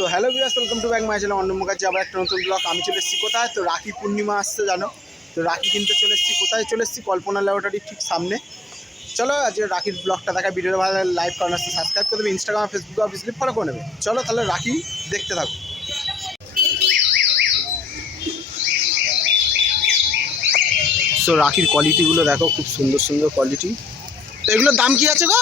So hello viewers, welcome to back my channel অন্যম কাছে আবার একটা নতুন ব্লগ। আমি চলে এসেছি কোথায়? তো রাখি পূর্ণিমা আসছে জানো, তো রাখি কিনতে চলে এসেছি। কোথায় চলে এসেছি? কল্পনা ল্যাবরেটরির ঠিক সামনে। চলো আজকে রাখির ব্লগটা দেখা, ভিডিওটা ভালো লাগলে লাইক করেন, আসতে সাবস্ক্রাইব করে দেবে, ইনস্টাগ্রাম ফেসবুকে অবভিয়াসলি ফলো করে নেবে। চলো তাহলে রাখি দেখতে থাকো। সো রাখির কোয়ালিটিগুলো দেখো, খুব সুন্দর সুন্দর কোয়ালিটি। তো এগুলোর দাম কি আছে গো?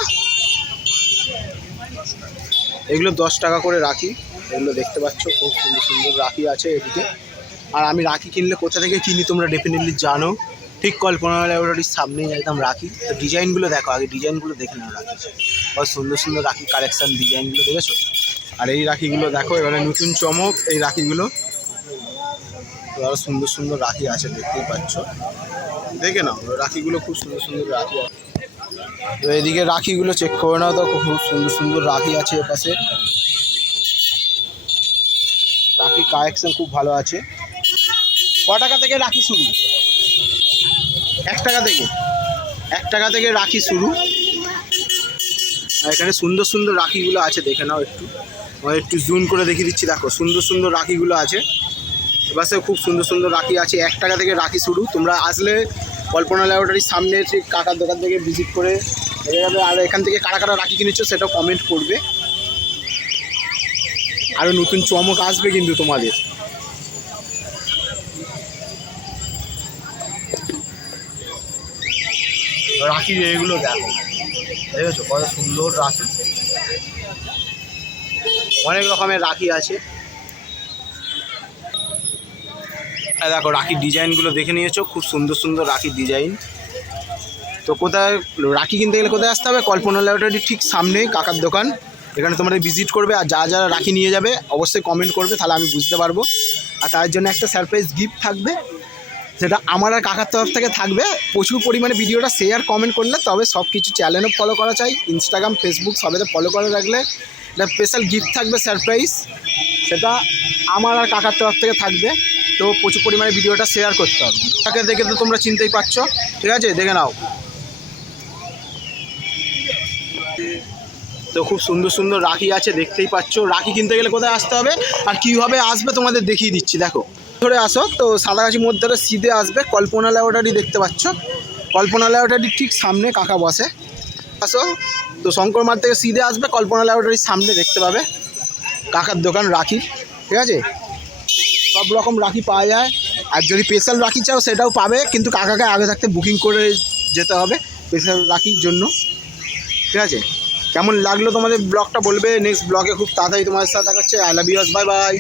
এগুলো 10 টাকা করে রাখি। এগুলো দেখতে পাচ্ছ, খুব সুন্দর সুন্দর রাখি আছে এদিকে। আর আমি রাখি কিনলে কোথা থেকে কিনি তোমরা ডেফিনেটলি জানো, ঠিক কল্পনা ল্যাবরেটরির সামনেই একদম রাখি। তো ডিজাইনগুলো দেখো, আগে ডিজাইনগুলো দেখে নাও রাখি, বহুত সুন্দর সুন্দর রাখি কালেকশান, ডিজাইনগুলো দেখেছো। আর এই রাখিগুলো দেখো, এবারে নতুন চমক এই রাখিগুলো। তো আরও সুন্দর সুন্দর রাখি আছে, দেখতেই পাচ্ছ, দেখে নাও রাখিগুলো, খুব সুন্দর সুন্দর রাখি আছে। তো এইদিকে রাখিগুলো চেক করে নাও, তো খুব সুন্দর সুন্দর রাখি আছে এপাশে। রাখি কালেকশন খুব ভালো আছে। ক টাকা থেকে রাখি শুরু? 1 টাকা থেকে, 1 টাকা থেকে রাখি শুরু। আর এখানে সুন্দর সুন্দর রাখিগুলো আছে, দেখে নাও একটু। একটু জুম করে দেখিয়ে দিচ্ছি, দেখো সুন্দর সুন্দর রাখিগুলো আছে এপাশে। খুব সুন্দর সুন্দর রাখি আছে, 1 টাকা থেকে রাখি শুরু। তোমরা আসলে কল্পনা ল্যাবরেটরির সামনে ঠিক কাকার দোকান থেকে ভিজিট করে হয়ে যাবে। আর এখান থেকে কারা কারা রাখি কিনেছো সেটাও কমেন্ট করবে। আরও নতুন চমক আসবে কিন্তু তোমাদের। রাখির এগুলো দেখো, দেখেছো কত সুন্দর রাখি, অনেক রকমের রাখি আছে। দেখো রাখির ডিজাইনগুলো দেখে নিয়েছো, খুব সুন্দর সুন্দর রাখির ডিজাইন। তো কোথায় রাখি কিনতে গেলে কোথায় আসতে হবে? কল্পনা ল্যাবরেটরির ঠিক সামনেই কাকার দোকান, এখানে তোমরা ভিজিট করবে। আর যারা রাখি নিয়ে যাবে অবশ্যই কমেন্ট করবে, তাহলে আমি বুঝতে পারবো। আর তার জন্য একটা সারপ্রাইজ গিফট থাকবে, সেটা আমার আর কাকার তরফ থেকে থাকবে। প্রচুর পরিমাণে ভিডিওটা শেয়ার কমেন্ট করলে তবে সব কিছু চ্যানেলও ফলো করা চাই, ইনস্টাগ্রাম ফেসবুক সবেতে ফলো করে রাখলে একটা স্পেশাল গিফট থাকবে, সারপ্রাইজ। সেটা আমার আর কাকার তরফ থেকে থাকবে। তো প্রচুর পরিমাণে ভিডিওটা শেয়ার করতে হবে। তাকে দেখে তো তোমরা চিনতেই পারছো, ঠিক আছে, দেখে নাও। তো খুব সুন্দর সুন্দর রাখি আছে, দেখতেই পাচ্ছ। রাখি কিনতে গেলে কোথায় আসতে হবে আর কীভাবে আসবে তোমাদের দেখিয়ে দিচ্ছি। দেখো ধরে আসো, তো সাদাগাছি মধ্যে সিধে আসবে, কল্পনা ল্যাবরেটরি দেখতে পাচ্ছ। কল্পনা ল্যাবরেটরির ঠিক সামনে কাকা বসে। আসো, তো শঙ্কর মাঠ থেকে সিধে আসবে, কল্পনা ল্যাবরেটরির সামনে দেখতে পাবে কাকার দোকান রাখি, ঠিক আছে। সব রকম রাখি পাওয়া যায়। আর যদি স্পেশাল রাখি চাও সেটাও পাবে, কিন্তু কাকাকে আগে থাকতে বুকিং করে যেতে হবে স্পেশাল রাখির জন্য, ঠিক আছে। কেমন লাগলো তোমাদের ব্লগটা বলবে। নেক্সট ব্লগে খুব তাড়াতাড়ি তোমাদের সাথে দেখা হচ্ছে। I love you, bye by.